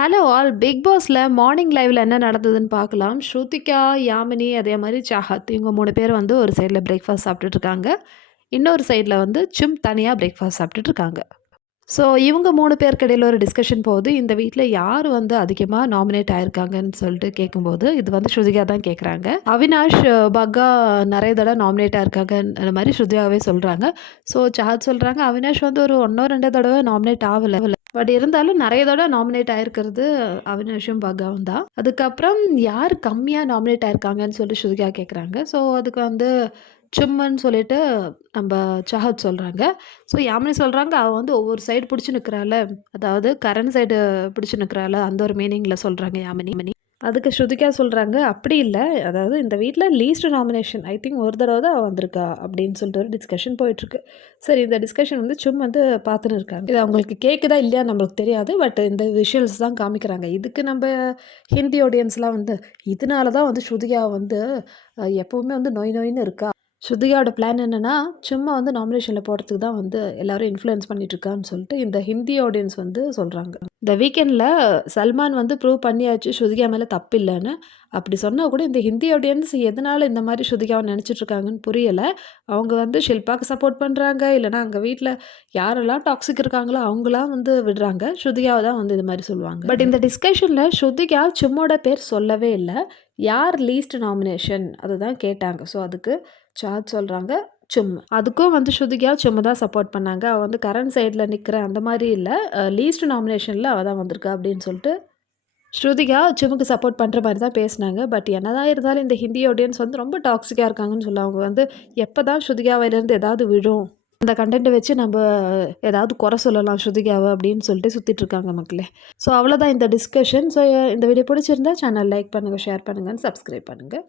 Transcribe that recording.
Hello all big பாஸில் morning லைவில் என்ன நடந்ததுன்னு பார்க்கலாம். ஸ்ருதிகா, யாமினி, அதே மாதிரி சாஹத் இவங்க 3 பேர் வந்து ஒரு சைடில் பிரேக்ஃபாஸ்ட் சாப்பிட்டுட்டு இருக்காங்க. இன்னொரு சைடில் வந்து சும் தனியாக பிரேக்ஃபாஸ்ட் சாப்பிட்டுட்டு இருக்காங்க. ஸோ இவங்க 3 பேருக்கு இடையில ஒரு டிஸ்கஷன் போகுது. இந்த வீட்டில் யார் வந்து அதிகமாக நாமினேட் ஆயிருக்காங்கன்னு சொல்லிட்டு கேட்கும்போது, இது வந்து ஸ்ருதிகா தான் கேட்குறாங்க. அவினாஷ், பக்கா நிறைய தடவை நாமினேட் ஆயிருக்காங்கன்ற மாதிரி ஸ்ருதிகாவே சொல்கிறாங்க. ஸோ சாஹத் சொல்கிறாங்க, அவினாஷ் வந்து ஒரு 1 2 தடவை நாமினேட் ஆகலை. பட் இருந்தாலும் நிறைய தடவை நாமினேட் ஆயிருக்கிறது அவினாஷும் பகாவும் தான். அதுக்கப்புறம் யார் கம்மியாக நாமினேட் ஆயிருக்காங்கன்னு சொல்லி ஸ்ருதிகா கேட்குறாங்க. ஸோ அதுக்கு வந்து சும்மன்னு சொல்லிட்டு நம்ம சாஹத் சொல்கிறாங்க. ஸோ யாமினி சொல்கிறாங்க, அவள் வந்து ஒவ்வொரு சைடு பிடிச்சி நிற்கிறாள், அதாவது கரண் சைடு பிடிச்சி நிற்கிறாள், அந்த ஒரு மீனிங்கில் சொல்கிறாங்க யாமினி. அதுக்கு ஸ்ருதிகா சொல்கிறாங்க, அப்படி இல்லை, அதாவது இந்த வீட்டில் லீஸ்ட் நாமினேஷன் ஐ திங்க் ஒரு தடவை தான் வந்திருக்கா அப்படின்னு சொல்லிட்டு ஒரு டிஸ்கஷன் போயிட்டுருக்கு. சரி, இந்த டிஸ்கஷன் வந்து சும் வந்து பார்த்துன்னு இருக்காங்க. இது அவங்களுக்கு கேட்குதா இல்லையா நம்மளுக்கு தெரியாது. பட் இந்த விஷுவல்ஸ் தான் காமிக்கிறாங்க. இதுக்கு நம்ம ஹிந்தி ஆடியன்ஸ்லாம் வந்து இதனால தான் வந்து ஸ்ருதிகா வந்து எப்போவுமே வந்து நொய் நொயின்னு இருக்கா. ஸ்ருதிகாவோட பிளான் என்னென்னா, சும்மா வந்து நாமினேஷனில் போடுறதுக்கு தான் வந்து எல்லோரும் இன்ஃப்ளூயன்ஸ் பண்ணிட்டுருக்கான்னு சொல்லிட்டு இந்த ஹிந்தி ஆடியன்ஸ் வந்து சொல்கிறாங்க. இந்த வீக்கெண்டில் சல்மான் வந்து ப்ரூவ் பண்ணியாச்சு ஸ்ருதிகா மேலே தப்பு இல்லைன்னு. அப்படி சொன்னால் கூட இந்த ஹிந்தி ஆடியன்ஸ் எதனால் இந்த மாதிரி ஸ்ருதிகாவை நினச்சிட்ருக்காங்கன்னு புரியலை. அவங்க வந்து ஷில்பாவுக்கு சப்போர்ட் பண்ணுறாங்க, இல்லைனா அங்கே வீட்டில் யாரெல்லாம் டாக்ஸிக் இருக்காங்களோ அவங்களாம் வந்து விடுறாங்க. ஸ்ருதிகாவை தான் வந்து இது மாதிரி சொல்லுவாங்க. பட் இந்த டிஸ்கஷனில் ஸ்ருதிகா சும்மோட பேர் சொல்லவே இல்லை. யார் லீஸ்ட் நாமினேஷன் அதுதான் கேட்டாங்க. ஸோ அதுக்கு சாத் சொல்கிறாங்க சும். அதுக்கும் வந்து ஸ்ருதிகா சும்மா தான் சப்போர்ட் பண்ணாங்க. அவள் வந்து கரண் சைடில் நிற்கிறேன் அந்த மாதிரி இல்லை, லீஸ்ட் நாமினேஷனில் அவள் தான் வந்திருக்கா அப்படின்னு சொல்லிட்டு ஸ்ருதிகா சும்முக்கு சப்போர்ட் பண்ணுற மாதிரி தான் பேசினாங்க. பட் என்னதான் இருந்தாலும் இந்த ஹிந்தி ஆடியன்ஸ் வந்து ரொம்ப டாக்ஸிக்காக இருக்காங்கன்னு சொல்ல. அவங்க வந்து எப்போ தான் ஸ்ருதிகாவிலேருந்து ஏதாவது விழும், அந்த கண்டென்ட்டை வச்சு நம்ம ஏதாவது குறை சொல்லலாம் ஸ்ருதிகாவை அப்படின்னு சொல்லிட்டு சுற்றிட்டு இருக்காங்க மக்களே. ஸோ அவ்வளோதான் இந்த டிஸ்கஷன். ஸோ இந்த வீடியோ பிடிச்சிருந்தா சேனல் லைக் பண்ணுங்கள், ஷேர் பண்ணுங்கள், சப்ஸ்கிரைப் பண்ணுங்கள்.